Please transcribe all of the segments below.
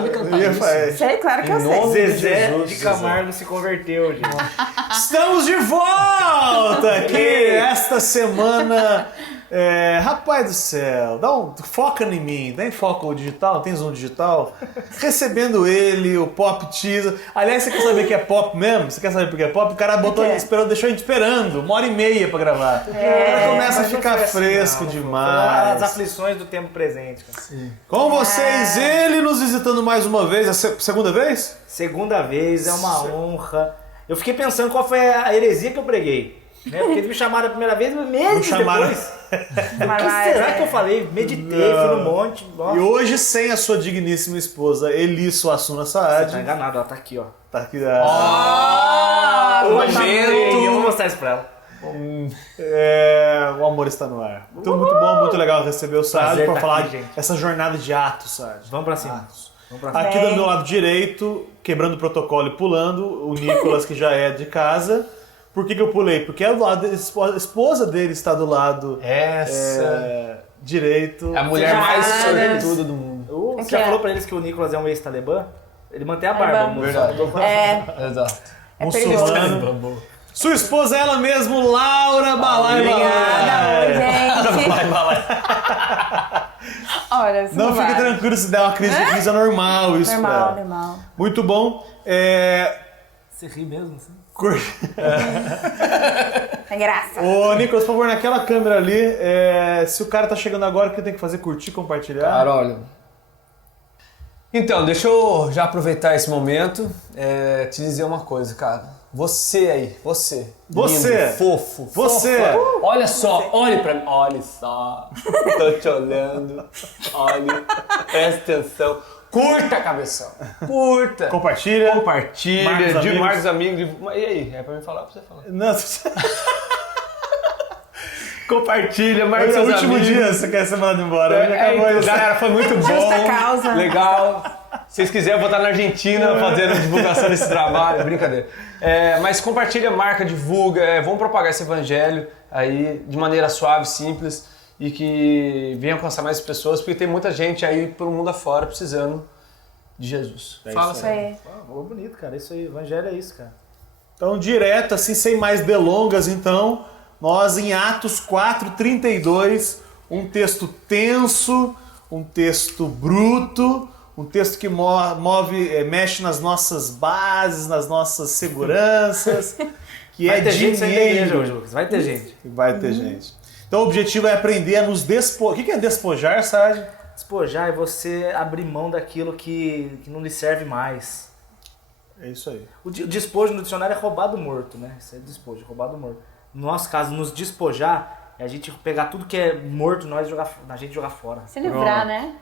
sabe cantar Eu isso? Sei, claro que eu sei. Zezé Jesus, de Camargo se converteu, gente. Estamos de volta aqui esta semana. Rapaz do céu, foca em mim, tem foco digital, tem zoom digital. Recebendo ele, o Pop Teaser. Aliás, você quer saber que é pop mesmo? Você quer saber por que é pop? O cara botou, deixou a gente esperando 1h30 pra gravar. O cara começa a ficar fresco demais. As aflições do tempo presente. Cara. Com vocês, ele nos visitando mais uma vez, a segunda vez? Segunda vez, é uma honra. Eu fiquei pensando qual foi a heresia que eu preguei. Né? Porque eles me chamaram a primeira vez, meses depois. O que será que eu falei? Meditei, fui no monte. Nossa. E hoje, sem a sua digníssima esposa, Eli Suassuna Saad. Você tá enganado, ela tá aqui, ó. Tá aqui. Eu vou mostrar isso pra ela. O amor está no ar. Então, muito bom, muito legal receber o Saad Prazer pra tá falar aqui, gente. essa jornada de atos, Saad. Vamos pra cima. Vamos pra cima. Aqui do meu lado direito, quebrando o protocolo e pulando, o Nicolas, que já é de casa. Por que eu pulei? Porque é do lado, a esposa dele está do lado direito. É a mulher mais sortuda do mundo. Você já falou pra eles que o Nicolas é um ex-talibã? Ele mantém a barba. Verdade. Exato. Muçulmano. Sua esposa é ela mesmo, Laura Balai Obrigada, Balai. gente. Olha, isso Não fique vai. tranquilo, se der uma crise de crise é normal isso. Normal. Muito bom. Você ri mesmo, assim? É graça. Ô, Nicolas, por favor, naquela câmera ali, se o cara tá chegando agora, o que tem que fazer? Curtir, compartilhar? Cara, olha. Então, deixa eu já aproveitar esse momento te dizer uma coisa, cara. Você aí, você. Lindo, fofo. Você. Fofa. Olha só, olhe pra mim. Olha só. Tô te olhando. Olha. Presta atenção. Curta, cabeção. Curta. Compartilha. Marca os amigos. E aí? É pra mim falar ou pra você falar? Não. Compartilha, marca Hoje é o seus último amigos. dia, você quer ser mandado embora. Hoje acabou Então, isso. galera, foi muito bom. Justa causa. Legal. Se vocês quiserem, eu vou estar na Argentina fazendo divulgação desse trabalho. Brincadeira. Mas compartilha, marca, divulga. Vamos propagar esse evangelho aí de maneira suave, simples e que venha alcançar mais pessoas, porque tem muita gente aí pelo mundo afora precisando de Jesus. Fala Isso aí. Falou bonito, cara. Isso aí, evangelho é isso, cara. Então, direto, assim, sem mais delongas, então, nós em Atos 4:32, um texto tenso, um texto bruto, um texto que mexe nas nossas bases, nas nossas seguranças, que Vai é ter gente saindo da igreja dinheiro. hoje, Lucas. Vai ter gente. Vai ter gente. Então o objetivo é aprender a nos despojar. O que é despojar, Sérgio? Despojar é você abrir mão daquilo que não lhe serve mais. É isso aí. O despojo no dicionário é roubado morto, né? Isso é despojo, roubado morto. No nosso caso, nos despojar é a gente pegar tudo que é morto nós a gente jogar fora. Se livrar, né?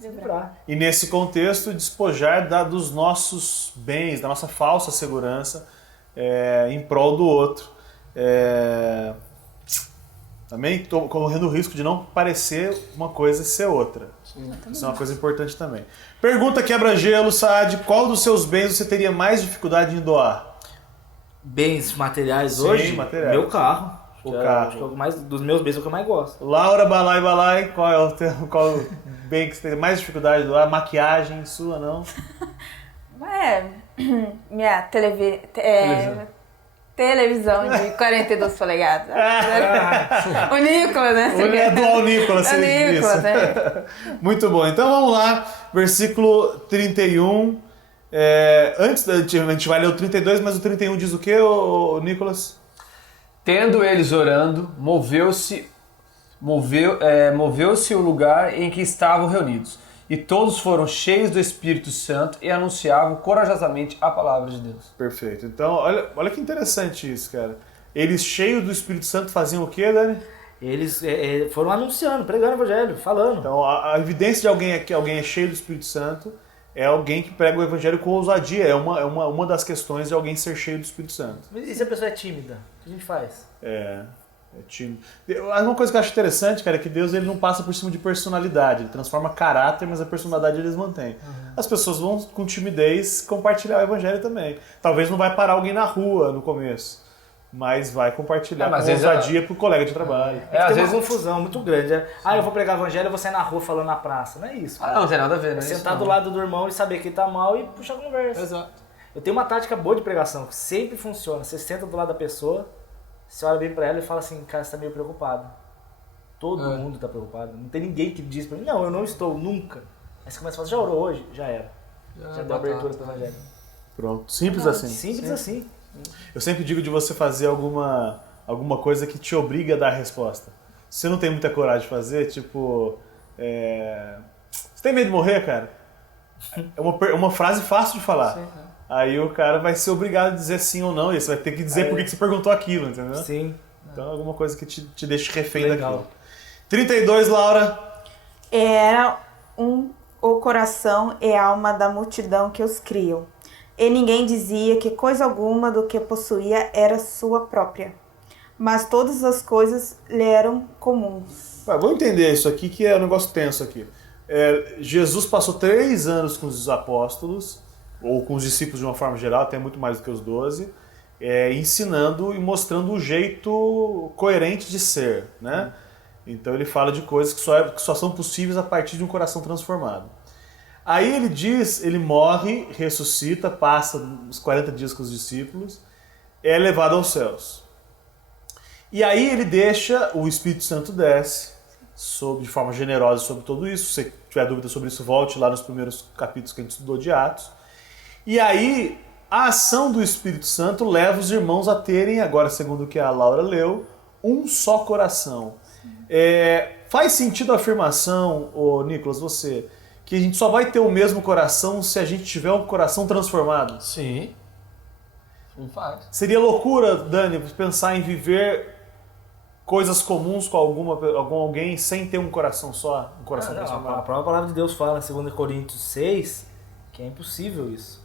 Se livrar. E nesse contexto, despojar dos nossos bens, da nossa falsa segurança em prol do outro. Também estou correndo o risco de não parecer uma coisa e ser outra. Isso é uma coisa importante também. Pergunta quebra-gelo, Saad, qual dos seus bens você teria mais dificuldade em doar? Bens materiais Sim, hoje? material. Meu carro. O carro. Acho que é o mais, dos meus bens é o que eu mais gosto. Laura Balai, qual é qual bem que você tem mais dificuldade de doar? Maquiagem sua, não? Minha televisão de 42 polegadas. O Nicolas, né? É do Nicolas, você É o Nicolas, disse. Muito bom. Então vamos lá, versículo 31. Antes, a gente vai ler o 32, mas o 31 diz o quê, Nicolas? Tendo eles orando, moveu-se o lugar em que estavam reunidos. E todos foram cheios do Espírito Santo e anunciavam corajosamente a palavra de Deus. Perfeito. Então, olha que interessante isso, cara. Eles cheios do Espírito Santo faziam o quê, Dani? Eles foram anunciando, pregando o evangelho, falando. Então, a evidência de alguém é cheio do Espírito Santo é alguém que prega o evangelho com ousadia. É uma das questões de alguém ser cheio do Espírito Santo. E se a pessoa é tímida? O que a gente faz? É tímido. Uma coisa que eu acho interessante, cara, é que Deus ele não passa por cima de personalidade. Ele transforma caráter, mas a personalidade eles mantêm. As pessoas vão, com timidez, compartilhar o evangelho também. Talvez não vai parar alguém na rua no começo. mas vai compartilhar mas com às vezes ousadia pro colega de trabalho. Tem uma confusão muito grande. Eu vou pregar evangelho e vou sair na rua falando na praça. Não é isso. Ah, não tem nada a ver, né? Sentar do lado do irmão e saber que ele tá mal e puxar a conversa. Exato. Eu tenho uma tática boa de pregação, que sempre funciona. Você senta do lado da pessoa, você olha bem pra ela e fala assim, cara, você tá meio preocupado. Todo mundo tá preocupado. Não tem ninguém que diz pra mim, não, eu não estou, nunca. Aí você começa a falar, já orou hoje? Já era. Já deu abertura pro evangelho. Pronto, simples assim. Simples assim. Eu sempre digo de você fazer alguma coisa que te obrigue a dar a resposta. Se você não tem muita coragem de fazer, tipo... Você tem medo de morrer, cara? É uma frase fácil de falar. Sim, Aí o cara vai ser obrigado a dizer sim ou não, e você vai ter que dizer por que você perguntou aquilo, entendeu? Sim. Então alguma coisa que te deixe refém daquilo. 32, Laura. O coração é a alma da multidão que os criam. E ninguém dizia que coisa alguma do que possuía era sua própria, mas todas as coisas lhe eram comuns. Vamos entender isso aqui, que é um negócio tenso aqui. Jesus passou 3 anos com os apóstolos, ou com os discípulos de uma forma geral, até muito mais do que os 12, ensinando e mostrando o jeito coerente de ser, né? Então ele fala de coisas que só são possíveis a partir de um coração transformado. Aí ele morre, ressuscita, passa uns 40 dias com os discípulos, é levado aos céus. E aí ele deixa, o Espírito Santo desce, de forma generosa sobre tudo isso. Se você tiver dúvida sobre isso, volte lá nos primeiros capítulos que a gente estudou de Atos. E aí a ação do Espírito Santo leva os irmãos a terem, agora segundo o que a Laura leu, um só coração. Faz sentido a afirmação, Nicolas, você... que a gente só vai ter o mesmo coração se a gente tiver um coração transformado? Sim. Não faz. Seria loucura, Dani, pensar em viver coisas comuns com alguém sem ter um coração só, um coração transformado? A própria palavra de Deus fala em 2 Coríntios 6 que é impossível isso.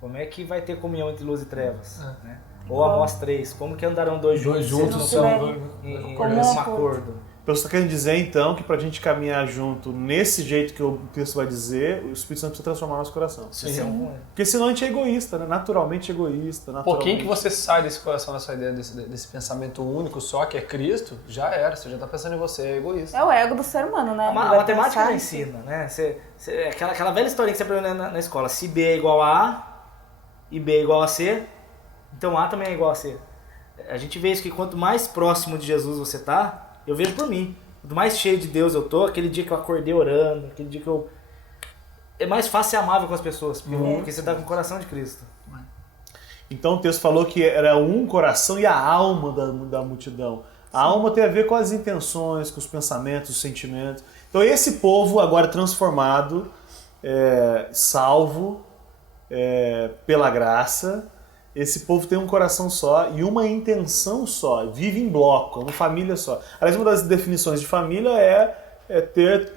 Como é que vai ter comunhão entre luz e trevas? Né? Ou Amós 3, como que andarão dois juntos no céu em um acordo? Então você está querendo dizer, então, que para a gente caminhar junto nesse jeito que o texto vai dizer, o Espírito Santo precisa transformar nosso coração. Sim. Porque senão a gente é egoísta, né? Naturalmente egoísta. Um pouquinho que você sai desse coração, dessa ideia, desse pensamento único só, que é Cristo, já era. Você já está pensando em você, é egoísta. É o ego do ser humano, né? A matemática não ensina, né? Aquela velha historinha que você aprendeu na escola. Se B é igual a A e B é igual a C, então A também é igual a C. A gente vê isso que quanto mais próximo de Jesus você tá, eu vejo por mim. Quanto mais cheio de Deus eu tô, aquele dia que eu acordei orando, aquele dia que eu... É mais fácil ser amável com as pessoas, porque você tá com o coração de Cristo. Então o texto falou que era um coração e a alma da multidão. A alma tem a ver com as intenções, com os pensamentos, os sentimentos. Então esse povo agora transformado, salvo pela graça, esse povo tem um coração só e uma intenção só, vive em bloco, uma família só. Aliás, uma das definições de família é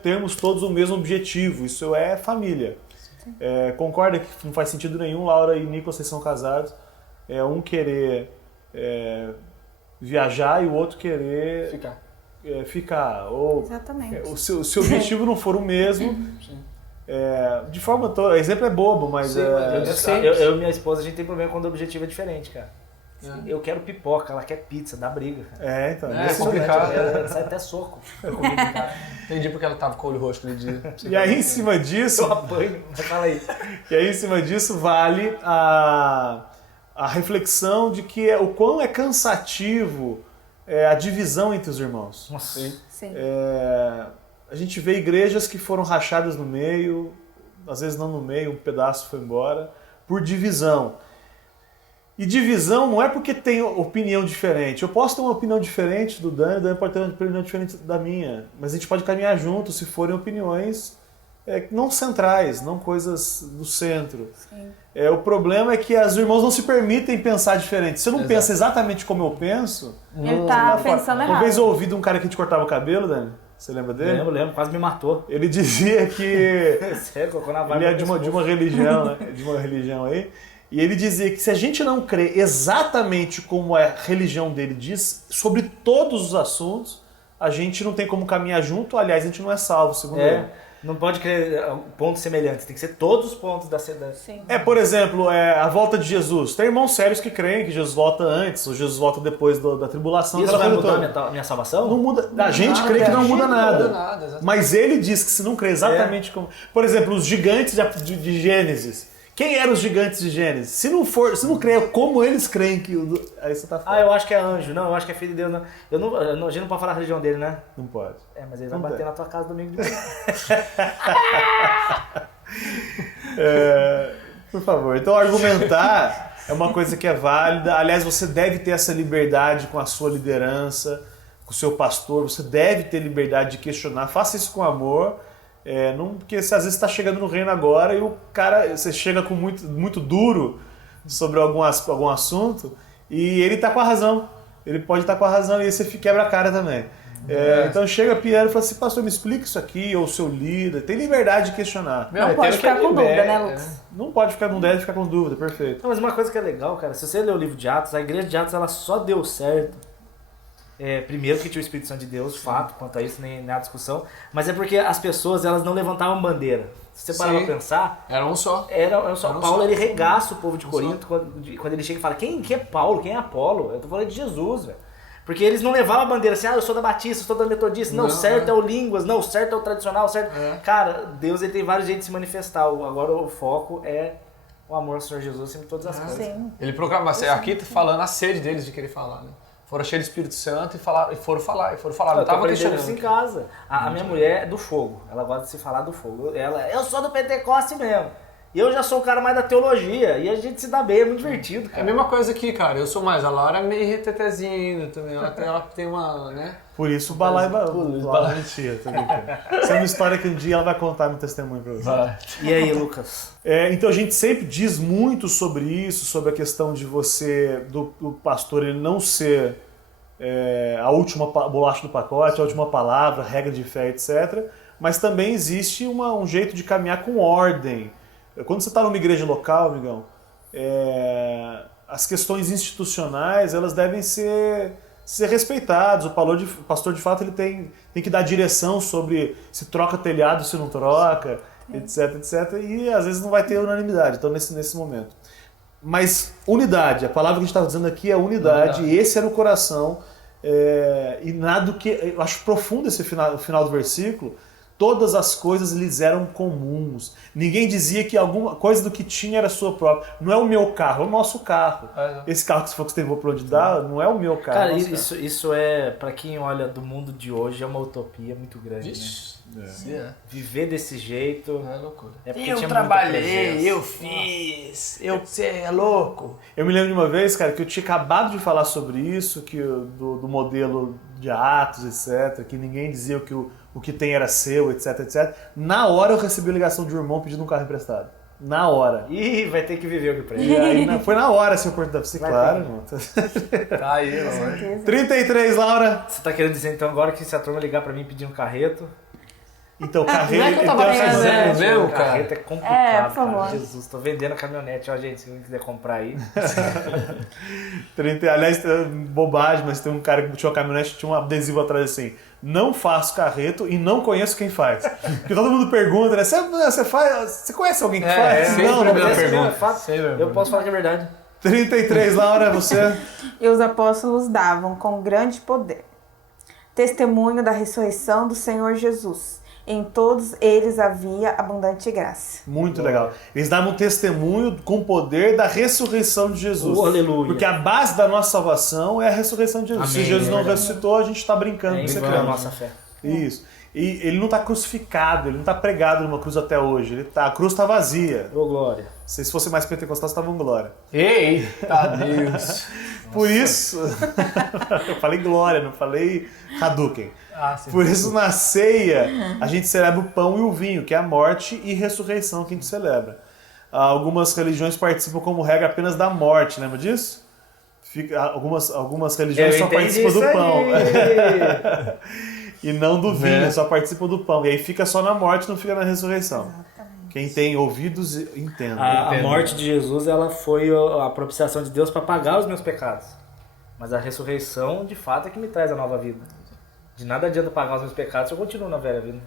termos todos o mesmo objetivo, isso é família. Concorda que não faz sentido nenhum, Laura e Nicolas, vocês são casados, um querer viajar e o outro querer ficar. Ou, exatamente. Se o objetivo não for o mesmo... de forma toda, exemplo é bobo, mas eu e minha esposa, a gente tem problema quando o objetivo é diferente, cara. Eu quero pipoca, ela quer pizza, dá briga, cara. Então, é complicado. Sai até soco. Entendi porque ela tava com o olho roxo aquele dia. E aí em cima disso... Eu apanho, mas fala aí. E aí em cima disso vale a reflexão de que o quão é cansativo a divisão entre os irmãos. Nossa. Sim. A gente vê igrejas que foram rachadas no meio, às vezes não no meio, um pedaço foi embora, por divisão. E divisão não é porque tem opinião diferente. Eu posso ter uma opinião diferente do Dani, o Dani pode ter uma opinião diferente da minha, mas a gente pode caminhar junto se forem opiniões não centrais, não coisas do centro. O problema é que os irmãos não se permitem pensar diferente. Se eu não penso exatamente como eu penso... Ele tá pensando errado. Uma vez eu ouvi de um cara que te cortava o cabelo, Dani. Você lembra dele? Lembro, quase me matou. Ele dizia que Sério, colocou na vibe. Ele é de uma religião, né? De uma religião aí. E ele dizia que se a gente não crê exatamente como a religião dele diz, sobre todos os assuntos, a gente não tem como caminhar junto, aliás, a gente não é salvo, segundo ele. Não pode crer pontos semelhantes, tem que ser todos os pontos da cidade. Sim. Por exemplo, a volta de Jesus. Tem irmãos sérios que creem que Jesus volta antes, ou Jesus volta depois da tribulação. Isso vai coisa mudar toda. a minha salvação? Não muda. A gente crê que não muda nada. exatamente. Mas ele diz que se não crê exatamente como. Por exemplo, os gigantes de Gênesis. Quem eram os gigantes de Gênesis? Se não crê como eles creem que. Aí você tá falando. Eu acho que é anjo. Não, eu acho que é filho de Deus. Não. A gente não pode falar a religião dele, né? Não pode. Mas ele vai Não bater tem. na tua casa domingo de manhã. Por favor. Então, argumentar é uma coisa que é válida. Aliás, você deve ter essa liberdade com a sua liderança, com o seu pastor. Você deve ter liberdade de questionar. Faça isso com amor. Porque você às vezes está chegando no reino agora e o cara, você chega com muito duro sobre algum assunto e ele está com a razão. Ele pode estar com a razão e aí você quebra a cara também. Então chega Piero e fala assim, pastor, me explica isso aqui, ou seu líder. Tem liberdade de questionar. Não pode ficar com dúvida, né, Lucas? Não pode ficar, não deve ficar com dúvida, perfeito. Não, mas uma coisa que é legal, cara, se você ler o livro de Atos, a igreja de Atos ela só deu certo. Primeiro que tinha o Espírito Santo de Deus, fato, quanto a isso, nem na discussão, mas é porque as pessoas elas não levantavam bandeira. Se você parar pra pensar, Era um só. era só Paulo, ele regaça o povo de Corinto quando ele chega e fala, quem é Paulo, quem é Apolo? Eu tô falando de Jesus, velho. Porque eles não levavam a bandeira assim, eu sou da Batista, eu sou da Metodista, não, certo é o Línguas, não, certo é o tradicional, certo... Cara, Deus ele tem vários jeitos de se manifestar, agora o foco é o amor ao Senhor Jesus acima de todas as coisas. Sim. Ele proclama, aqui tá falando a sede deles de querer falar, né? Foram cheios do Espírito Santo e foram falar. Não tava questionando isso em casa. A minha mulher é do fogo. Ela gosta de se falar do fogo. Eu sou do Pentecoste mesmo. E eu já sou o cara mais da teologia. E a gente se dá bem, é muito divertido, É cara. a mesma coisa aqui, cara. Eu sou mais. A Laura é meio retetezinha também. Ela tem uma, né? Por isso o Balai mentira, tô brincando. Essa é uma história que um dia ela vai contar no testemunho pra você. E aí, Lucas? Então a gente sempre diz muito sobre isso, sobre a questão de do pastor ele não ser a última bolacha do pacote, a última palavra, regra de fé, etc. Mas também existe um jeito de caminhar com ordem. Quando você está numa igreja local, amigão, as questões institucionais elas devem ser respeitadas. O pastor de fato ele tem que dar direção sobre se troca telhado, se não troca, etc, etc. E às vezes não vai ter unanimidade, então nesse momento. Mas unidade, a palavra que a gente estava dizendo aqui é unidade, e esse era o coração. E nada do que. Eu acho profundo esse final do versículo. Todas as coisas lhes eram comuns. Ninguém dizia que alguma coisa do que tinha era sua própria. Não é o meu carro, é o nosso carro. Esse carro que você falou que você levou para onde dá, não é o meu carro. Cara, isso é, pra quem olha do mundo de hoje, é uma utopia muito grande, Vixe. né? Viver desse jeito É loucura. é porque Eu tinha trabalhei, muita eu fiz, você é louco. Eu me lembro de uma vez, cara, que eu tinha acabado de falar sobre isso, do modelo de Atos, etc., que ninguém dizia que o que tem era seu, etc, etc. Na hora eu recebi a ligação de um irmão pedindo um carro emprestado. Na hora. Ih, vai ter que viver o que prende. E aí, foi na hora essa oportunidade. Você, claro, irmão. Tá aí, mano. 33, Laura. Você tá querendo dizer então agora que se a turma ligar pra mim pedindo carreto... Então, carreto... não é que eu tava pensando, viu, cara? Carreto é complicado, por favor. cara. Jesus, tô vendendo a caminhonete, ó, gente, se alguém quiser comprar aí. 30, aliás, bobagem, mas tem um cara que tinha uma caminhonete, tinha um adesivo atrás assim: não faço carreto e não conheço quem faz. Porque todo mundo pergunta, né? Você conhece alguém que faz? sempre Não, a não mesma conheço. pergunta. É fato. Sempre. Eu posso falar que é verdade. 33, Laura, você? E os apóstolos davam com grande poder testemunho da ressurreição do Senhor Jesus. Em todos eles havia abundante graça. Muito legal. Eles davam testemunho com poder da ressurreição de Jesus. Aleluia. Porque a base da nossa salvação é a ressurreição de Jesus. Amém. Se Jesus não ressuscitou, a gente está brincando com É isso em aqui. vão a nossa fé. Isso. E ele não está crucificado, ele não está pregado numa cruz até hoje. A cruz está vazia. Ô, glória. Se fosse mais pentecostal, você estava em glória. Eita Deus. Por isso, eu falei glória, não falei Hadouken. Sim. Por isso, na ceia, a gente celebra o pão e o vinho, que é a morte e ressurreição que a gente celebra. Algumas religiões participam como regra apenas da morte, lembra disso? Algumas religiões só participam do pão. E não do vinho, só participam do pão. E aí fica só na morte, não fica na ressurreição. Exatamente. Quem tem ouvidos, entenda. A morte de Jesus ela foi a propiciação de Deus para pagar os meus pecados. Mas a ressurreição, de fato, é que me traz a nova vida. De nada adianta pagar os meus pecados se eu continuo na velha vida.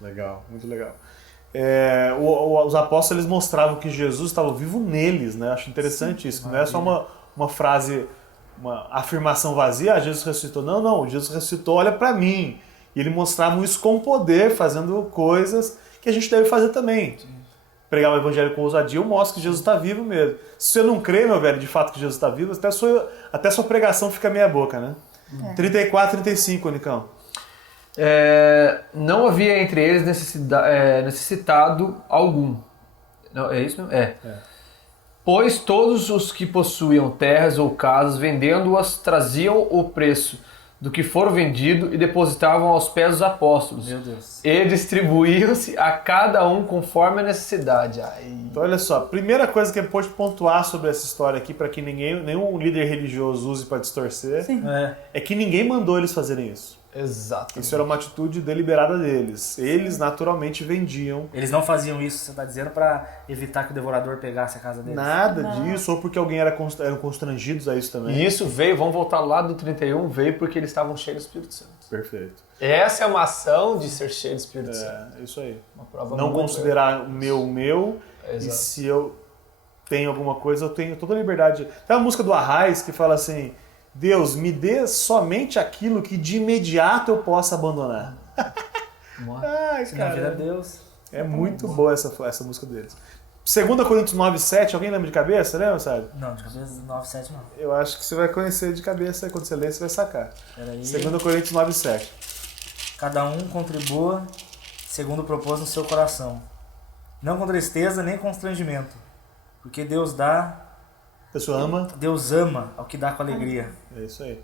Legal, muito legal. Os apóstolos eles mostravam que Jesus estava vivo neles, né? Acho interessante isso, que não é só uma frase, uma afirmação vazia, Jesus ressuscitou. Não, Jesus ressuscitou, olha para mim. E ele mostrava isso com poder, fazendo coisas que a gente deve fazer também. Sim. Pregar o evangelho com ousadia, eu mostro que Jesus está vivo mesmo. Se você não crê, meu velho, de fato que Jesus está vivo, até sua pregação fica meia boca, né? 34, 35, Nicão. Não havia entre eles necessitado algum. Não, é isso mesmo? Pois todos os que possuíam terras ou casas, vendendo-as, traziam o preço do que for vendido e depositavam aos pés dos apóstolos. Meu Deus. E distribuíam-se a cada um conforme a necessidade. Então olha só, primeira coisa que pode pontuar sobre essa história aqui, para que nenhum líder religioso use para distorcer, é que ninguém mandou eles fazerem isso. Exato. Isso era uma atitude deliberada deles. Eles naturalmente vendiam. Eles não faziam isso, você está dizendo, para evitar que o devorador pegasse a casa deles? Nada disso, ou porque alguém eram constrangidos a isso também. E isso veio, vamos voltar lá do 31, veio porque eles estavam cheios do Espírito Santo. Perfeito. Essa é uma ação de ser cheio do Espírito Santo. É isso aí. Uma prova não considerar o meu, Exato. E se eu tenho alguma coisa, eu tenho toda a liberdade. Tem uma música do Arraiz que fala assim: Deus, me dê somente aquilo que de imediato eu possa abandonar. Ai, cara. Na vida de Deus. É muito boa essa música deles. 2 Coríntios 9:7, alguém lembra de cabeça? Lembra, sabe? Não, de cabeça 9:7 não. Eu acho que você vai conhecer de cabeça, quando você ler você vai sacar. 2 Coríntios 9:7. Cada um contribua segundo propôs no seu coração, não com tristeza nem constrangimento, porque Deus dá... A pessoa ama. Deus ama ao que dá com alegria. É isso aí.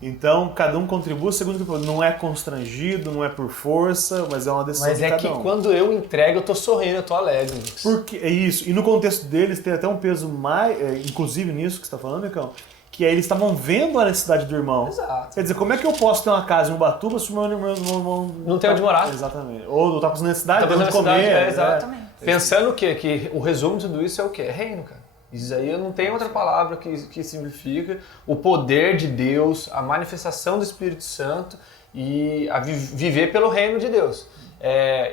Então, cada um contribui segundo que não é constrangido, não é por força, mas é uma decisão de cada um. Mas é que quando eu entrego, eu tô sorrindo, eu tô alegre. Porque é isso. E no contexto deles tem até um peso mais, inclusive nisso que você está falando, Nicão, que é eles estavam vendo a necessidade do irmão. Exato. Quer dizer, como é que eu posso ter uma casa em Ubatuba se o meu irmão não tem onde morar? Exatamente. Ou tá passando necessidade, tá onde comer. Exatamente. Pensando o quê? Que o resumo de tudo isso é o quê? É reino, cara. Isso aí não tem outra palavra que significa o poder de Deus, a manifestação do Espírito Santo e a viver pelo reino de Deus.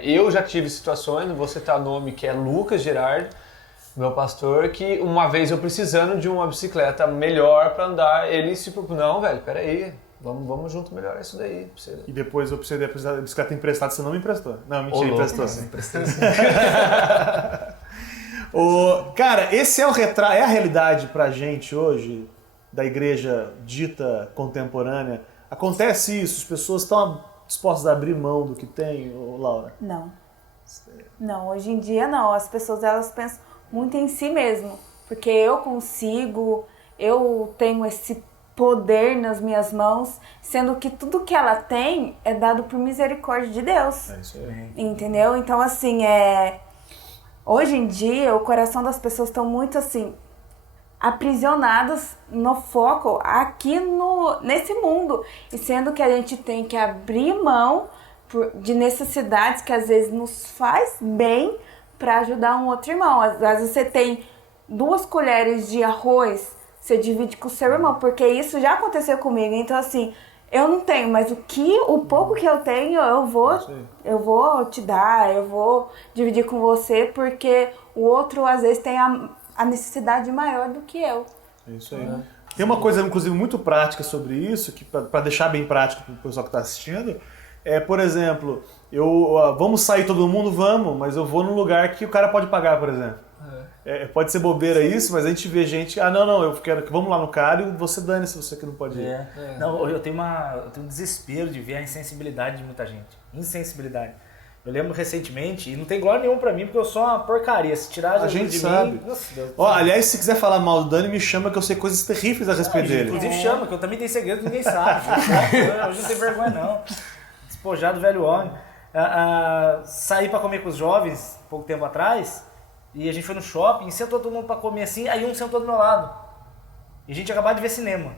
Eu já tive situações, não vou citar nome, que é Lucas Girardi, meu pastor, que uma vez eu precisando de uma bicicleta melhor para andar, ele se propôs, não, velho, peraí, vamos junto melhorar isso daí. E depois eu precisei da bicicleta emprestada, você não me emprestou. Não, mentira, emprestou sim. Emprestei sim. Cara, esse é a realidade pra gente hoje, da igreja dita contemporânea. Acontece isso? As pessoas estão dispostas a abrir mão do que tem, Laura? Não. Não, hoje em dia não. As pessoas elas pensam muito em si mesmo. Porque eu consigo, eu tenho esse poder nas minhas mãos, sendo que tudo que ela tem é dado por misericórdia de Deus. É isso aí. Entendeu? Então, assim, hoje em dia, o coração das pessoas estão muito, assim, aprisionadas no foco aqui nesse mundo. E sendo que a gente tem que abrir mão de necessidades que às vezes nos faz bem para ajudar um outro irmão. Às vezes você tem 2 colheres de arroz, você divide com o seu irmão, porque isso já aconteceu comigo. Então, assim, eu não tenho, mas o pouco que eu tenho, eu vou te dar, eu vou dividir com você, porque o outro, às vezes, tem a necessidade maior do que eu. É isso aí. Tem uma coisa, inclusive, muito prática sobre isso, que para deixar bem prático para o pessoal que está assistindo, por exemplo, vamos sair todo mundo? Vamos, mas eu vou num lugar que o cara pode pagar, por exemplo. Pode ser bobeira isso, mas a gente vê gente, não, eu quero que vamos lá no cara e você dane se você que não pode ir. Não, eu tenho um desespero de ver a insensibilidade de muita gente. Insensibilidade. Eu lembro recentemente, e não tem glória nenhuma pra mim, porque eu sou uma porcaria. Se tirar a gente de sabe. Mim, nossa, Deus. Aliás, se quiser falar mal do Dani, me chama que eu sei coisas terríveis a respeito dele. Inclusive chama, que eu também tenho segredo que ninguém sabe. Hoje não tem vergonha não. Despojado velho homem. Saí pra comer com os jovens, pouco tempo atrás, e a gente foi no shopping, sentou todo mundo pra comer assim, aí um sentou do meu lado. E a gente acabou de ver cinema.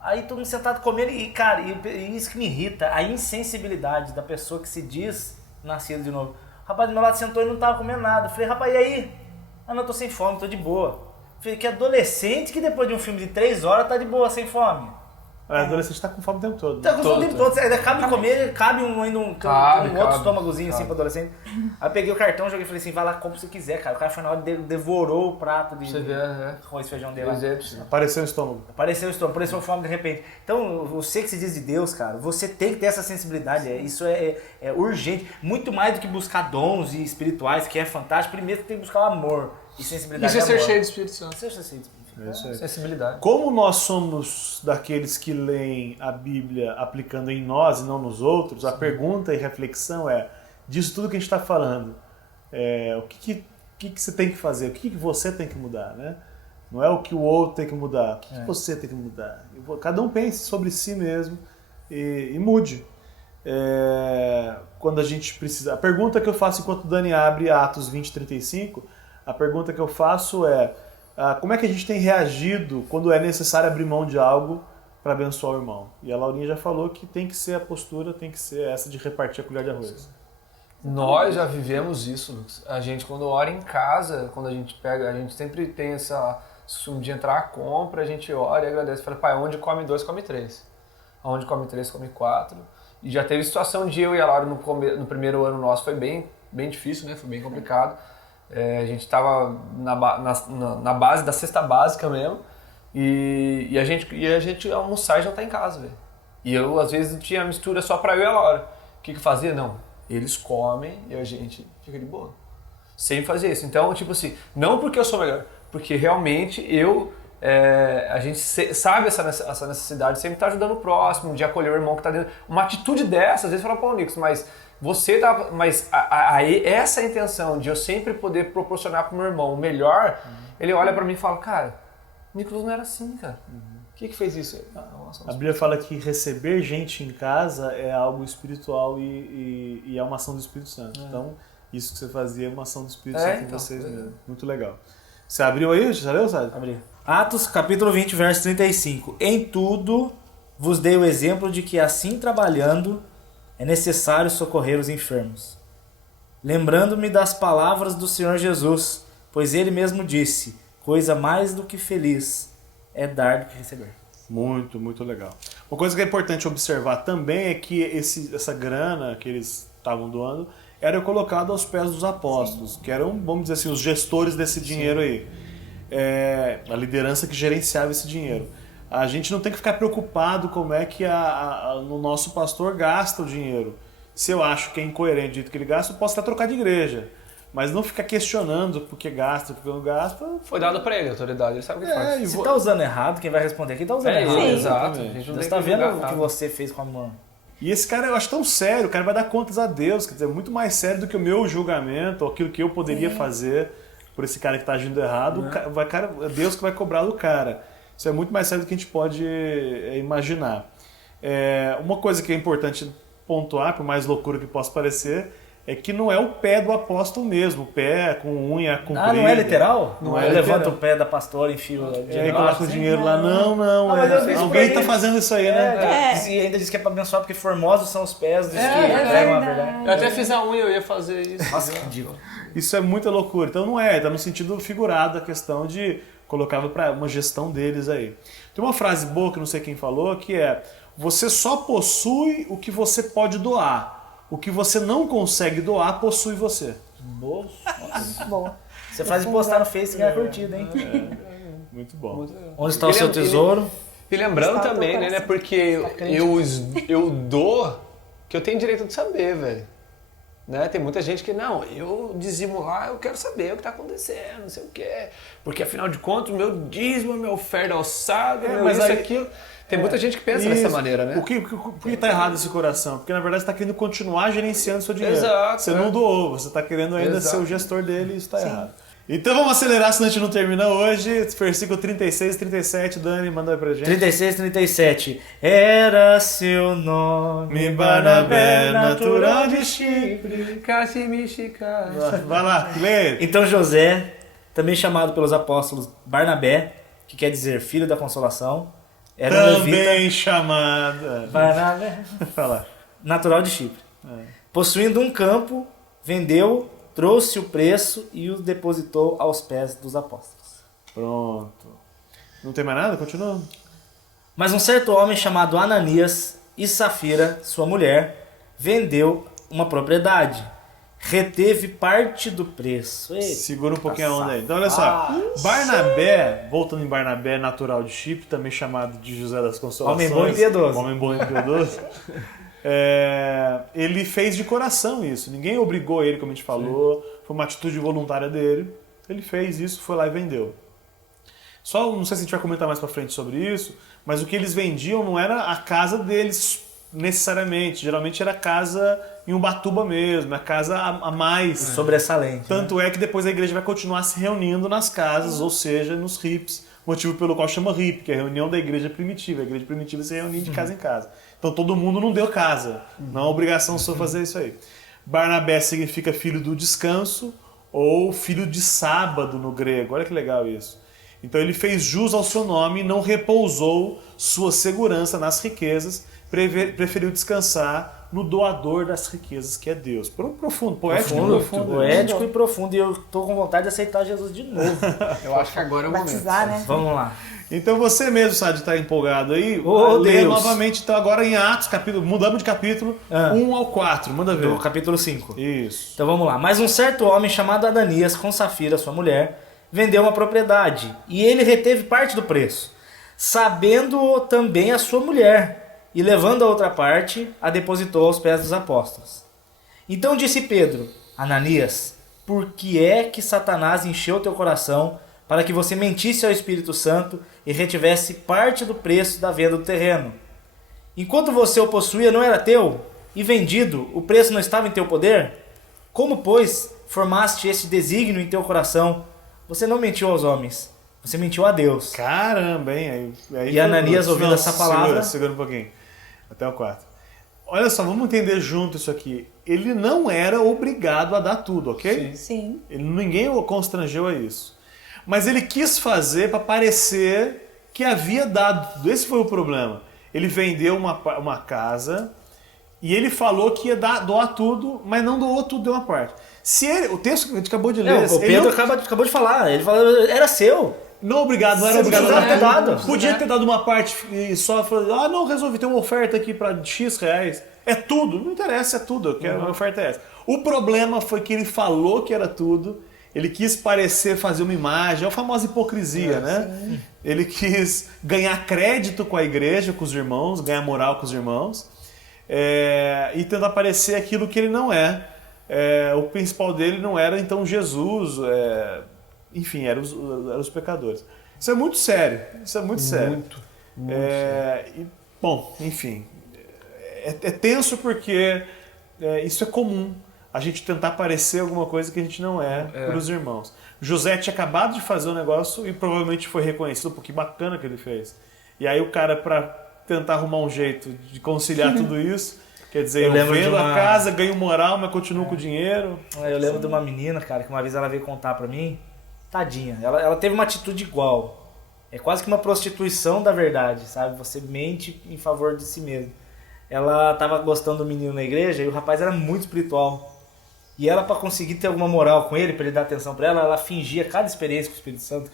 Aí todo mundo sentado comendo, e cara, e isso que me irrita, a insensibilidade da pessoa que se diz nascido de novo. O rapaz do meu lado sentou e não tava comendo nada. Eu falei, rapaz, e aí? Não, eu tô sem fome, tô de boa. Eu falei, que adolescente que depois de um filme de 3 horas tá de boa, sem fome. O adolescente tá com fome o tempo todo. Tá com fome o tempo todo. Ainda cabe de comer, cabe um outro estômagozinho assim pro adolescente. Aí eu peguei o cartão, joguei e falei assim, vai lá, compra o que você quiser, cara. O cara foi na hora dele, devorou o prato de arroz e feijão dele. Apareceu o estômago. Apareceu fome de repente. Então, você que se diz de Deus, cara, você tem que ter essa sensibilidade. Isso é urgente. Muito mais do que buscar dons e espirituais, que é fantástico. Primeiro você tem que buscar o amor e sensibilidade. Isso é ser cheio do Espírito Santo. Isso é ser cheio do Espírito Santo. Sensibilidade. Como nós somos daqueles que leem a Bíblia aplicando em nós e não nos outros, a pergunta e reflexão é, disso tudo que a gente está falando, o que você tem que fazer, o que você tem que mudar, né? Não é o que o outro tem que mudar, o que você tem que mudar. Cada um pense sobre si mesmo e mude. Quando a gente precisa... A pergunta que eu faço enquanto o Dani abre Atos 20:35, a pergunta que eu faço é como é que a gente tem reagido quando é necessário abrir mão de algo para abençoar o irmão? E a Laurinha já falou que tem que ser a postura, tem que ser essa de repartir a colher de arroz. Nós já vivemos isso, Lucas. A gente, quando ora em casa, quando a gente pega, a gente sempre tem essa costume de entrar à compra, a gente ora e agradece. Fala, pai, onde come 2, come 3. Onde come 3, come 4. E já teve situação de eu e a Laura no primeiro ano nosso, foi bem difícil, né? Foi bem complicado. A gente estava na base da cesta básica mesmo e a gente almoçar e jantar em casa, velho. E eu, às vezes, tinha mistura só pra eu e a Laura. O que eu fazia? Não, eles comem e a gente fica de boa. Sem fazer isso. Então, tipo assim, não porque eu sou melhor, porque realmente a gente sabe essa necessidade de sempre estar ajudando o próximo, de acolher o irmão que está dentro. Uma atitude dessa, às vezes fala, pô, Nicolas, mas você tá. Mas essa intenção de eu sempre poder proporcionar para o meu irmão o melhor, ele olha para mim e fala, cara, Nicolas não era assim, cara. O que fez isso? Nossa, a Bíblia fala que receber gente em casa é algo espiritual e é uma ação do Espírito Santo. Então, isso que você fazia é uma ação do Espírito Santo em vocês mesmo. Muito legal. Você abriu aí? Já leu, Sérgio? Abri. Atos, capítulo 20, verso 35. Em tudo vos dei o exemplo de que assim trabalhando é necessário socorrer os enfermos. Lembrando-me das palavras do Senhor Jesus, pois ele mesmo disse, coisa mais do que feliz é dar do que receber. Muito, muito legal. Uma coisa que é importante observar também é que essa grana que eles estavam doando era colocada aos pés dos apóstolos, que eram, vamos dizer assim, os gestores desse dinheiro aí. A liderança que gerenciava esse dinheiro. A gente não tem que ficar preocupado como é que o nosso pastor gasta o dinheiro. Se eu acho que é incoerente do jeito que ele gasta, eu posso até trocar de igreja. Mas não ficar questionando por que gasta, por que não gasta. Foi dado pra ele, a autoridade, ele sabe o que faz. Se tá usando errado, quem vai responder aqui tá usando errado. Exato. Você tá vendo o que você fez com a mão. E esse cara eu acho tão sério, o cara vai dar contas a Deus, quer dizer, muito mais sério do que o meu julgamento, ou aquilo que eu poderia fazer por esse cara que está agindo errado. É Deus que vai cobrar do cara. Isso é muito mais sério do que a gente pode imaginar. Uma coisa que é importante pontuar, por mais loucura que possa parecer, é que não é o pé do apóstolo mesmo, o pé com unha comprida. Não é literal? Não é levanta literal. o pé da pastora e enfia o dinheiro. E coloca o dinheiro lá. Não. Alguém está fazendo isso aí, né? E ainda diz que é para abençoar, porque formosos são os pés dos que pregam a verdade. Eu até fiz a unha, eu ia fazer isso. Nossa, que ridículo. Isso é muita loucura. Então não está no sentido figurado a questão de colocava para uma gestão deles aí. Tem uma frase boa que não sei quem falou, que é: você só possui o que você pode doar. O que você não consegue doar, possui você. Nossa. Boa. Você faz de postar no Face e ganhar curtida, hein? Muito bom. Onde está o seu tesouro? E lembrando também, né, porque eu dou que eu tenho direito de saber, velho. Né? Tem muita gente que, não, eu dizimo lá, eu quero saber o que está acontecendo, não sei o quê. Porque afinal de contas, o meu dízimo, meu oferta alçado, mas isso, aí, aquilo. Tem muita gente que pensa dessa maneira, né? Por que está errado esse coração? Porque na verdade você está querendo continuar gerenciando seu dinheiro. Exato, você não doou, você está querendo ainda Exato. ser o gestor dele e isso está errado. Então vamos acelerar, senão a gente não termina hoje. Versículo 36 e 37, Dani, manda aí pra gente. 36 e 37. Era seu nome Barnabé, natural de Chipre. Vai lá, lê. Então José, também chamado pelos apóstolos Barnabé, que quer dizer filho da consolação, era um levita. Também chamada. Barnabé. Fala. Natural de Chipre. Possuindo um campo, vendeu, trouxe o preço e o depositou aos pés dos apóstolos. Pronto. Não tem mais nada? Continua. Mas um certo homem chamado Ananias e Safira, sua mulher, vendeu uma propriedade. Reteve parte do preço. Eita, segura um pouquinho a onda aí. Então, olha só. Barnabé, voltando em Barnabé, natural de Chipre, também chamado de José das Consolações. Homem bom e piedoso. Homem bom e piedoso. Ele fez de coração isso. Ninguém obrigou ele, como a gente falou. Foi uma atitude voluntária dele. Ele fez isso, foi lá e vendeu. Só, não sei se a gente vai comentar mais pra frente sobre isso, mas o que eles vendiam não era a casa deles necessariamente. Geralmente era casa em Ubatuba mesmo, a casa a mais. Sobressalente. Tanto é que depois a igreja vai continuar se reunindo nas casas, ou seja, nos RIPs. Motivo pelo qual chama RIP, que é a reunião da igreja primitiva. A igreja primitiva se reunia de casa em casa. Então todo mundo não deu casa. Não é obrigação sua fazer isso aí. Barnabé significa filho do descanso ou filho de sábado no grego. Olha que legal isso. Então ele fez jus ao seu nome e não repousou sua segurança nas riquezas, preferiu descansar no doador das riquezas, que é Deus. Profundo, poético. Poético e profundo. E eu tô com vontade de aceitar Jesus de novo. Eu acho que agora é o momento. Batizar, né? Vamos lá. Então você mesmo, Sade, está empolgado aí? Deus. Lê novamente, então, agora em Atos, mudamos de capítulo 1 ao 4. Manda ver. Do capítulo 5. Isso. Então vamos lá. Mas um certo homem chamado Ananias, com Safira, sua mulher, vendeu uma propriedade. E ele reteve parte do preço, sabendo também a sua mulher. E levando a outra parte, a depositou aos pés dos apóstolos. Então disse Pedro: Ananias, por que é que Satanás encheu teu coração para que você mentisse ao Espírito Santo e retivesse parte do preço da venda do terreno? Enquanto você o possuía, não era teu? E vendido, o preço não estava em teu poder? Como, pois, formaste esse desígnio em teu coração? Você não mentiu aos homens, você mentiu a Deus. Caramba, hein? Aí E Ananias, ouvindo essa palavra... Segura um pouquinho. Até o 4. Olha só, vamos entender junto isso aqui. Ele não era obrigado a dar tudo, ok? Sim. Ninguém o constrangeu a isso. Mas ele quis fazer para parecer que havia dado tudo. Esse foi o problema. Ele vendeu uma casa e ele falou que ia doar tudo, mas não doou tudo, deu uma parte. O texto que a gente acabou de ler... o Pedro acabou de falar. Ele falou, era seu. Não era obrigado a ter dado. Podia ter dado uma parte e só falar, não, resolvi ter uma oferta aqui para X reais. É tudo, não interessa, é tudo, eu quero uma oferta essa. O problema foi que ele falou que era tudo, ele quis fazer uma imagem, é a famosa hipocrisia, né? Sim. Ele quis ganhar crédito com a igreja, com os irmãos, ganhar moral com os irmãos, e tentar parecer aquilo que ele não é. O principal dele não era então Jesus, enfim, eram os pecadores. Isso é muito sério. Muito sério. Bom, enfim, é tenso porque isso é comum. A gente tentar parecer alguma coisa que a gente não é para os irmãos. José tinha acabado de fazer um negócio e provavelmente foi reconhecido, porque bacana que ele fez. E aí o cara, para tentar arrumar um jeito de conciliar tudo isso, quer dizer, eu vendo a casa, ganho moral, mas continuo com o dinheiro. Eu lembro de uma menina, cara, que uma vez ela veio contar pra mim, tadinha, ela teve uma atitude igual. É quase que uma prostituição da verdade, sabe? Você mente em favor de si mesmo. Ela tava gostando do menino na igreja e o rapaz era muito espiritual. E ela, pra conseguir ter alguma moral com ele, pra ele dar atenção pra ela fingia cada experiência com o Espírito Santo.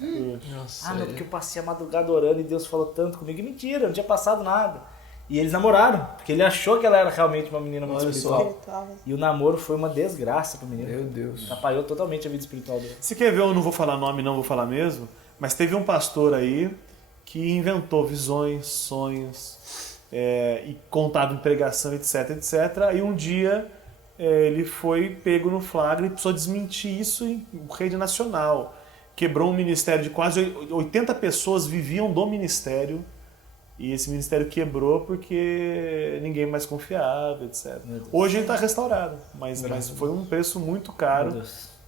Nossa, não, porque eu passei a madrugada orando e Deus falou tanto comigo. E mentira, não tinha passado nada. E eles namoraram, porque ele achou que ela era realmente uma menina muito espiritual. E o namoro foi uma desgraça pro menino. Meu Deus. Atrapalhou totalmente a vida espiritual dele. Se quer ver, eu não vou falar nome, não vou falar mesmo, mas teve um pastor aí que inventou visões, sonhos, e contava em pregação, etc, etc. E um dia ele foi pego no flagra e precisou desmentir isso em rede nacional. Quebrou um ministério de quase 80 pessoas viviam do ministério. E esse ministério quebrou porque ninguém mais confiava, etc. Hoje ele está restaurado, mas foi um preço muito caro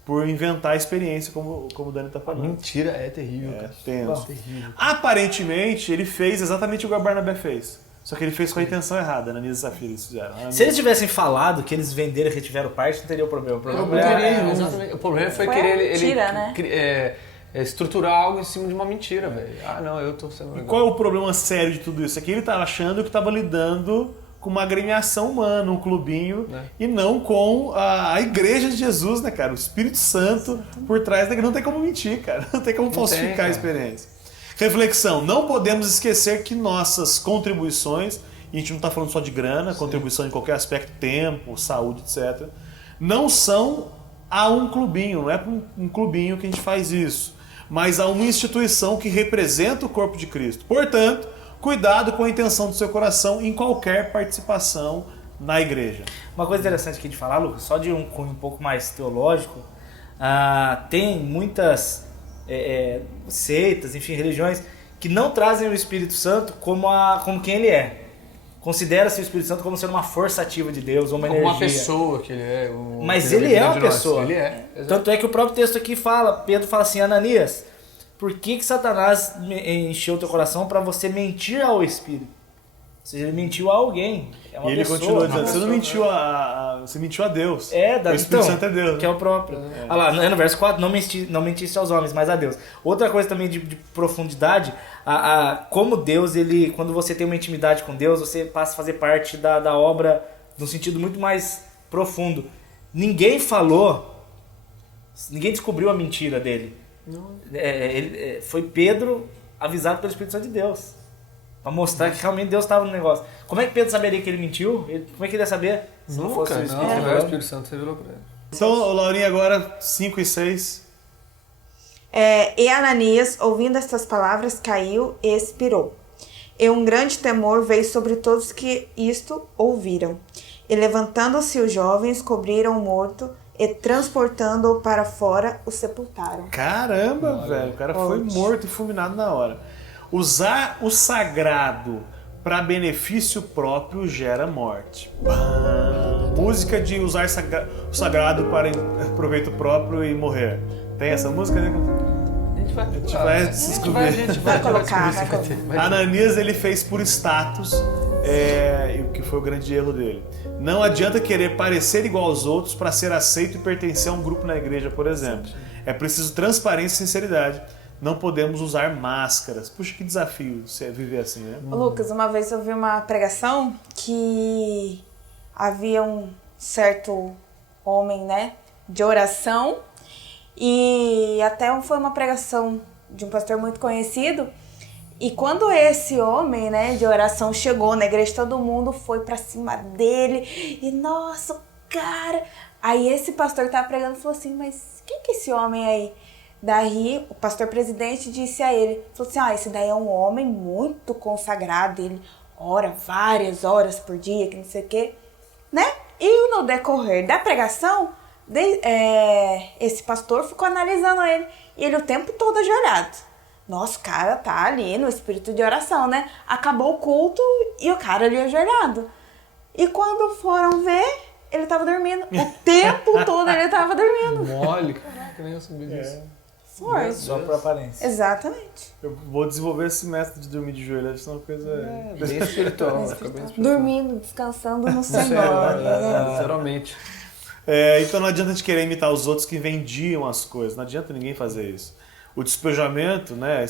por inventar a experiência, como o Dani está falando. Mentira, é terrível, cara. Tenso. Terrível. Aparentemente, ele fez exatamente o que o Barnabé fez. Só que ele fez com a intenção errada, Ananias e Safira eles fizeram. Se eles tivessem falado que eles venderam e retiveram parte, não teria o problema. Exatamente. O problema foi querer mentira, né? Estruturar algo em cima de uma mentira, velho. Ah, não, eu tô sendo legal. E qual é o problema sério de tudo isso? É que ele estava achando que estava lidando com uma agremiação humana, um clubinho, e não com a igreja de Jesus, né, cara? O Espírito Santo por trás, não tem como mentir, cara. Não tem como falsificar a experiência. Reflexão, não podemos esquecer que nossas contribuições, e a gente não está falando só de grana, contribuição em qualquer aspecto, tempo, saúde, etc., não são a um clubinho, não é para um clubinho que a gente faz isso, mas a uma instituição que representa o corpo de Cristo. Portanto, cuidado com a intenção do seu coração em qualquer participação na igreja. Uma coisa interessante aqui de falar, Lucas, só de um cunho um pouco mais teológico, tem muitas seitas, enfim, religiões que não trazem o Espírito Santo como quem ele é. Considera-se o Espírito Santo como sendo uma força ativa de Deus, uma energia. Uma pessoa que ele é. Mas ele é uma pessoa. Ele é. Tanto é que o próprio texto aqui fala, Pedro fala assim, Ananias, por que Satanás encheu o teu coração para você mentir ao Espírito? Ou seja, ele mentiu a alguém. É uma e ele pessoa, continua dizendo, pessoa, você não mentiu você mentiu a Deus. O Espírito Santo é Deus. Que é o próprio. Olha lá, no verso 4, não mentiste aos homens, mas a Deus. Outra coisa também de profundidade, como Deus, quando você tem uma intimidade com Deus, você passa a fazer parte da obra num sentido muito mais profundo. Ninguém descobriu a mentira dele. Foi Pedro avisado pelo Espírito Santo de Deus. Pra mostrar que realmente Deus estava no negócio. Como é que Pedro saberia que ele mentiu? Como é que ele ia saber? Se não fosse o Espírito Santo. O Espírito Santo revelou pra ele. Então, Laurinha, agora 5 e 6. E Ananias, ouvindo estas palavras, caiu e expirou. E um grande temor veio sobre todos que isto ouviram. E levantando-se os jovens, cobriram o morto e transportando-o para fora, o sepultaram. Caramba, velho, o cara foi morto e fulminado na hora. Usar o sagrado para benefício próprio gera morte. Música de usar o sagrado para proveito próprio e morrer. Tem essa música, né? A gente vai descobrir. A gente vai colocar. Ananias ele fez por status, o que foi o grande erro dele. Não adianta querer parecer igual aos outros para ser aceito e pertencer a um grupo na igreja, por exemplo. É preciso transparência e sinceridade. Não podemos usar máscaras. Puxa, que desafio viver assim, né? Lucas, uma vez eu vi uma pregação que havia um certo homem, né, de oração, e até foi uma pregação de um pastor muito conhecido, e quando esse homem, né, de oração chegou na igreja, todo mundo foi pra cima dele, e nossa, cara... Aí esse pastor que tava pregando falou assim, mas quem que é esse homem aí? Daí o pastor presidente disse a ele, falou assim, esse daí é um homem muito consagrado, ele ora várias horas por dia, que não sei o quê, né? E no decorrer da pregação, esse pastor ficou analisando ele, e ele o tempo todo ajoelhado. Nossa, o cara tá ali no espírito de oração, né? Acabou o culto e o cara ali ajoelhado. E quando foram ver, ele tava dormindo. O tempo todo ele tava dormindo. Mole, caraca, nem eu sabia disso. Forte. Só por aparência. Exatamente. Eu vou desenvolver esse método de dormir de joelho, isso é uma coisa... Bem espiritual. Dormindo, descansando no Senhor. Literalmente. Então não adianta a gente querer imitar os outros que vendiam as coisas, não adianta ninguém fazer isso. O despojamento, né,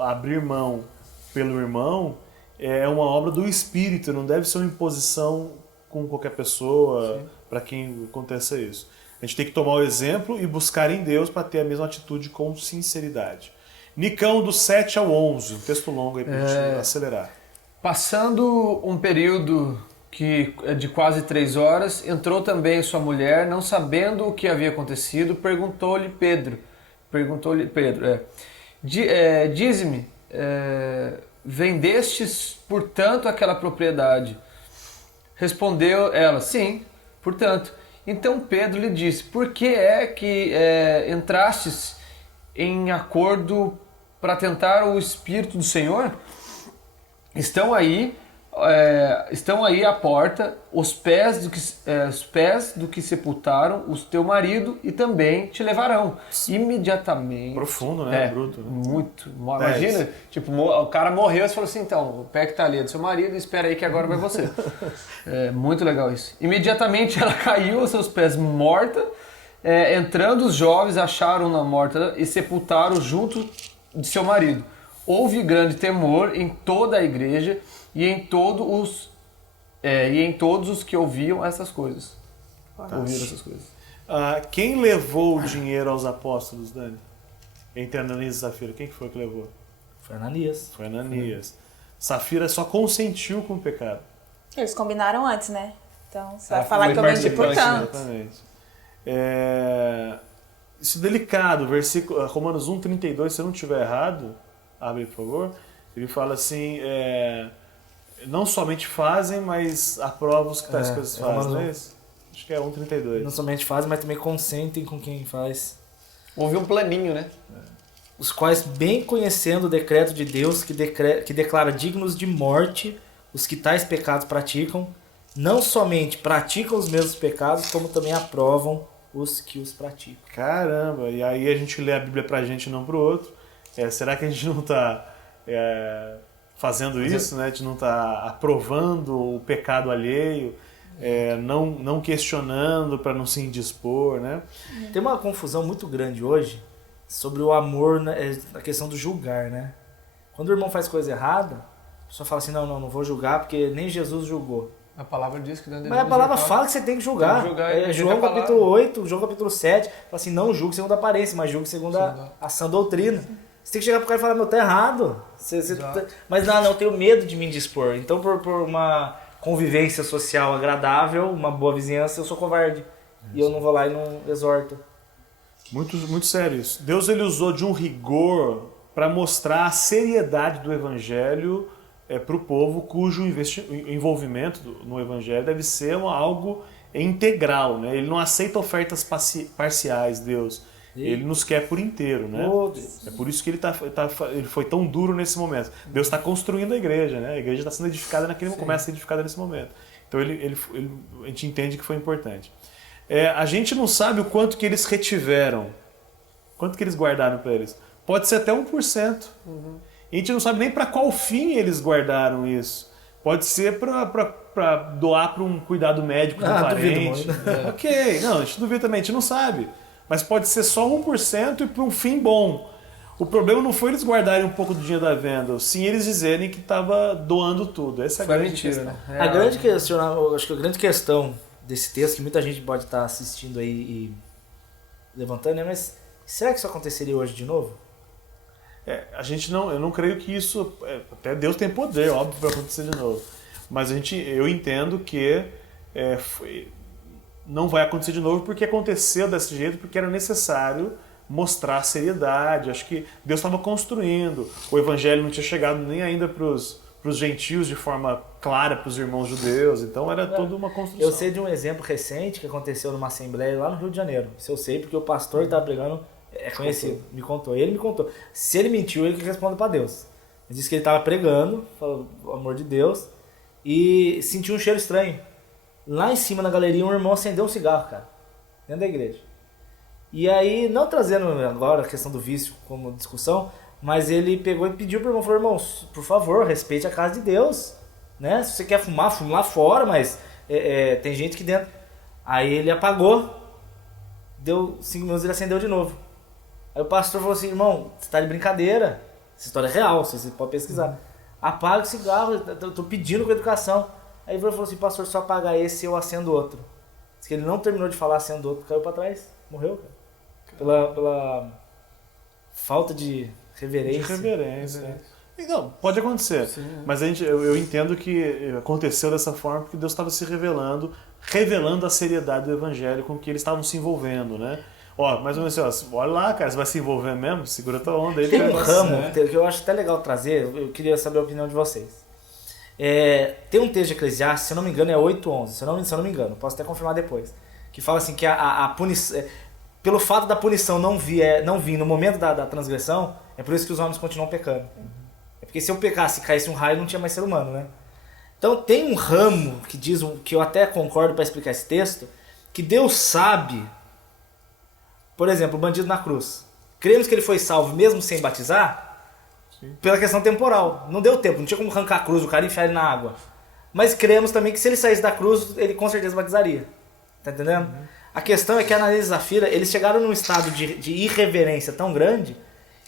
abrir mão pelo irmão, é uma obra do Espírito, não deve ser uma imposição com qualquer pessoa, para quem aconteça isso. A gente tem que tomar o exemplo e buscar em Deus para ter a mesma atitude com sinceridade. Nicão, do 7 ao 11, um texto longo aí para a gente acelerar. Passando um período de quase 3 horas, entrou também sua mulher, não sabendo o que havia acontecido, perguntou-lhe Pedro, dize-me, vendestes, portanto, aquela propriedade? Respondeu ela, sim, portanto. Então Pedro lhe disse, por que é que entrastes em acordo para tentar o Espírito do Senhor? Estão aí à porta os pés do que sepultaram o teu marido e também te levarão imediatamente. Profundo, né? Bruto. Né? Muito. Imagina, tipo, o cara morreu e você falou assim, então, o pé que tá ali é do seu marido, espera aí que agora vai você. Muito legal isso. Imediatamente ela caiu aos seus pés morta, entrando os jovens acharam-na morta e sepultaram junto de seu marido. Houve grande temor em toda a igreja e em todos os que ouviam essas coisas. Ouviram essas coisas. Quem levou o dinheiro aos apóstolos, Dani? Entre Ananias e Safira, quem que foi que levou? Foi Ananias. Foi Ananias. Safira só consentiu com o pecado. Eles combinaram antes, né? Então, você vai Ela falar foi que eu vendi por participante, tanto. Exatamente. Isso é delicado. Versículo, Romanos 1,32, se eu não estiver errado, abre por favor. Ele fala assim, não somente fazem, mas aprovam os que tais coisas fazem, não é isso? Acho que é 1,32. Não somente fazem, mas também consentem com quem faz. Houve um planinho, né? Os quais, bem conhecendo o decreto de Deus que declara dignos de morte os que tais pecados praticam, não somente praticam os mesmos pecados, como também aprovam os que os praticam. Caramba, e aí a gente lê a Bíblia pra gente e não pro outro. Será que a gente não está fazendo isso, né? A gente não está aprovando o pecado alheio, não questionando para não se indispor, né? Tem uma confusão muito grande hoje sobre o amor, a questão do julgar, né? Quando o irmão faz coisa errada, a pessoa fala assim, não vou julgar porque nem Jesus julgou. A palavra diz que não Mas a palavra fala que você tem que julgar. Tem que julgar, João capítulo 8, João capítulo 7, fala assim, não julgue segundo a aparência, mas julgue segundo a sã doutrina. Você tem que chegar pro cara e falar, meu, tá errado. Mas não, eu tenho medo de me indispor. Então, por uma convivência social agradável, uma boa vizinhança, eu sou covarde. E eu não vou lá e não exorto. Muito, muito sério isso. Deus ele usou de um rigor para mostrar a seriedade do evangelho para o povo cujo envolvimento no evangelho deve ser algo integral, né? Ele não aceita ofertas parciais, Deus. Ele nos quer por inteiro, né? É por isso que ele foi tão duro nesse momento. Deus está construindo a igreja, né? A igreja está sendo edificada começa a ser edificada nesse momento. Então a gente entende que foi importante. A gente não sabe o quanto que eles retiveram, quanto que eles guardaram para eles. Pode ser até 1%. E a gente não sabe nem para qual fim eles guardaram isso. Pode ser para doar para um cuidado médico do parente. Ok, não, a gente duvida também, a gente não sabe. Mas pode ser só 1% e para um fim bom. O problema não foi eles guardarem um pouco do dinheiro da venda, sim eles dizerem que estava doando tudo. Essa é a grande mentira, questão. né? Acho que a grande questão desse texto, que muita gente pode estar assistindo aí e levantando, mas será que isso aconteceria hoje de novo? Eu não creio que isso, até Deus tem poder, óbvio, para acontecer de novo. Mas eu entendo que não vai acontecer de novo porque aconteceu desse jeito, porque era necessário mostrar seriedade. Acho que Deus estava construindo. O evangelho não tinha chegado nem ainda para os gentios de forma clara, para os irmãos judeus. Então era toda uma construção. Eu sei de um exemplo recente que aconteceu numa assembleia lá no Rio de Janeiro. Isso eu sei porque o pastor que estava pregando é conhecido. Me contou. Ele me contou. Se ele mentiu, ele que responde para Deus. Ele disse que ele estava pregando, falou o amor de Deus, e sentiu um cheiro estranho. Lá em cima na galeria, um irmão acendeu um cigarro, cara, dentro da igreja. E aí, não trazendo agora a questão do vício como discussão, mas ele pegou e pediu pro irmão, falou, irmão, por favor, respeite a casa de Deus, né? Se você quer fumar, fume lá fora, mas tem gente aqui dentro. Aí ele apagou, deu 5 minutos e ele acendeu de novo. Aí o pastor falou assim, irmão, você tá de brincadeira, essa história é real, você pode pesquisar. Apaga o cigarro, eu tô pedindo com educação. Aí ele falou assim, pastor, se eu apagar esse, eu acendo outro. Diz que ele não terminou de falar, acendo outro, caiu pra trás, morreu, cara. Pela falta de reverência. De reverência. Não, pode acontecer. Sim. Mas eu entendo que aconteceu dessa forma porque Deus estava se revelando a seriedade do evangelho com que eles estavam se envolvendo, né? Mais ou menos assim, olha lá, cara, você vai se envolver mesmo? Segura tua onda aí. Tem um ramo que eu acho até legal trazer, eu queria saber a opinião de vocês. Tem um texto de Eclesiastes, se eu não me engano é 8:11, se eu não me engano, posso até confirmar depois, que fala assim que a punição, pelo fato da punição não vir no momento da transgressão, é por isso que os homens continuam pecando. É porque se eu pecasse e caísse um raio, não tinha mais ser humano, né? Então tem um ramo que diz, que eu até concordo para explicar esse texto, que Deus sabe, por exemplo, o bandido na cruz. Cremos que ele foi salvo mesmo sem batizar? Sim. Pela questão temporal. Não deu tempo, não tinha como arrancar a cruz, o cara enfiar ele na água. Mas cremos também que se ele saísse da cruz, ele com certeza batizaria. Tá entendendo? Uhum. A questão é que a Ananias e Safira, eles chegaram num estado de irreverência tão grande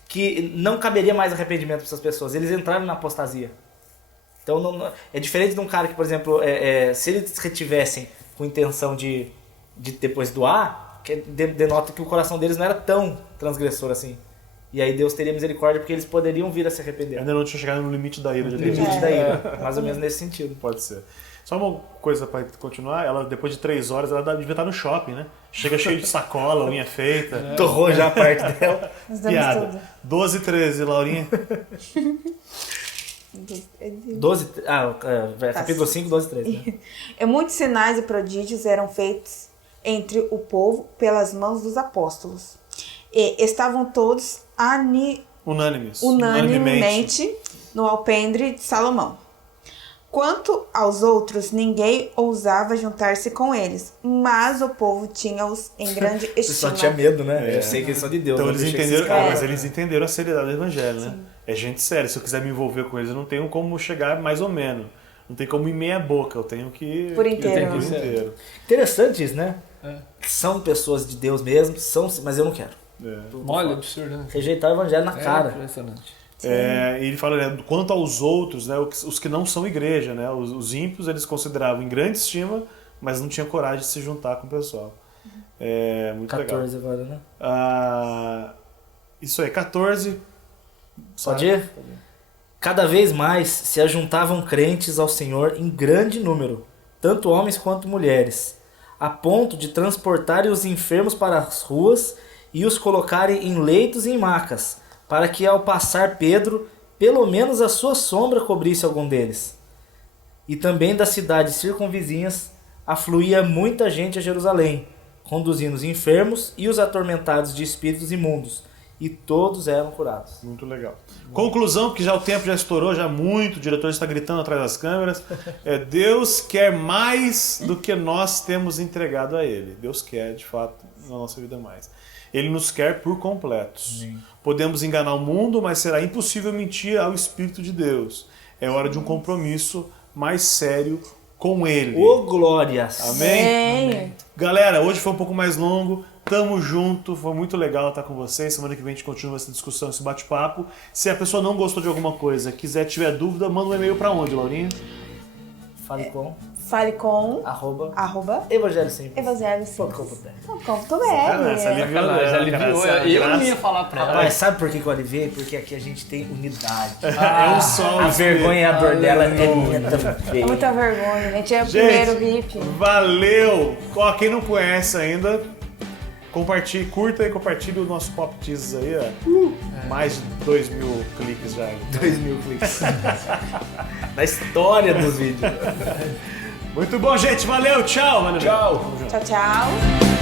que não caberia mais arrependimento para essas pessoas. Eles entraram na apostasia. Então é diferente de um cara que, por exemplo, se eles retivessem com intenção de depois doar, denota que o coração deles não era tão transgressor assim. E aí Deus teria misericórdia porque eles poderiam vir a se arrepender. Ainda não tinha chegado no limite da ira de Deus. Limite da ira. Mais ou menos nesse sentido. Pode ser. Só uma coisa pra continuar, ela depois de 3 horas, ela devia estar no shopping, né? Chega cheio de sacola, unha feita. Torrou já a parte dela. Piada. 12 e 13, Laurinha. 12, capítulo 5, 12 e 13. Né? E muitos sinais e prodígios eram feitos entre o povo pelas mãos dos apóstolos. E estavam todos unanimemente no alpendre de Salomão. Quanto aos outros, ninguém ousava juntar-se com eles, mas o povo tinha-os em grande estima. Só tinha medo, né? Eu sei que eles são de Deus. Então eles entenderam, mas eles entenderam a seriedade do evangelho, né? É gente séria. Se eu quiser me envolver com eles, eu não tenho como chegar mais ou menos. Não tem como ir meia boca, eu tenho que... Por inteiro. Por inteiro. Interessante isso, né? São pessoas de Deus mesmo, mas eu não quero. Olha, absurdo, né? Rejeitar o evangelho na cara. Impressionante. E ele fala, né, quanto aos outros, né, os que não são igreja, né, os ímpios eles consideravam em grande estima, mas não tinham coragem de se juntar com o pessoal. Muito 14 legal. agora, né? Isso aí, 14. Pode ir? Cada vez mais se ajuntavam crentes ao Senhor em grande número, tanto homens quanto mulheres, a ponto de transportarem os enfermos para as ruas e os colocarem em leitos e em macas, para que ao passar Pedro, pelo menos a sua sombra cobrisse algum deles. E também das cidades circunvizinhas afluía muita gente a Jerusalém, conduzindo os enfermos e os atormentados de espíritos imundos, e todos eram curados. Muito legal. Conclusão, porque já o tempo já estourou, já muito, o diretor está gritando atrás das câmeras. Deus quer mais do que nós temos entregado a Ele. Deus quer, de fato, na nossa vida mais. Ele nos quer por completos. Sim. Podemos enganar o mundo, mas será impossível mentir ao Espírito de Deus. É hora de um compromisso mais sério com Ele. Ô, glórias! Amém? Amém. Galera, hoje foi um pouco mais longo. Tamo junto, foi muito legal estar com vocês. Semana que vem a gente continua essa discussão, esse bate-papo. Se a pessoa não gostou de alguma coisa, tiver dúvida, manda um e-mail pra onde, Laurinha? Fale com Evangelho Simples. Evangelho.com.br. Essa aliviou. Eu não ia falar pra ela. Mas sabe por que eu aliviei? Porque aqui a gente tem unidade. É um sol. A vergonha e a dor dela é minha também. É muita vergonha, a gente é o primeiro VIP. Valeu! Quem não conhece ainda, compartilhe, curta e compartilhe o nosso Pop Jesus aí, ó. Mais de 2.000 cliques já. 2.000 cliques. Na história dos vídeos. Muito bom, gente. Valeu. Tchau. Tchau. Tchau, tchau.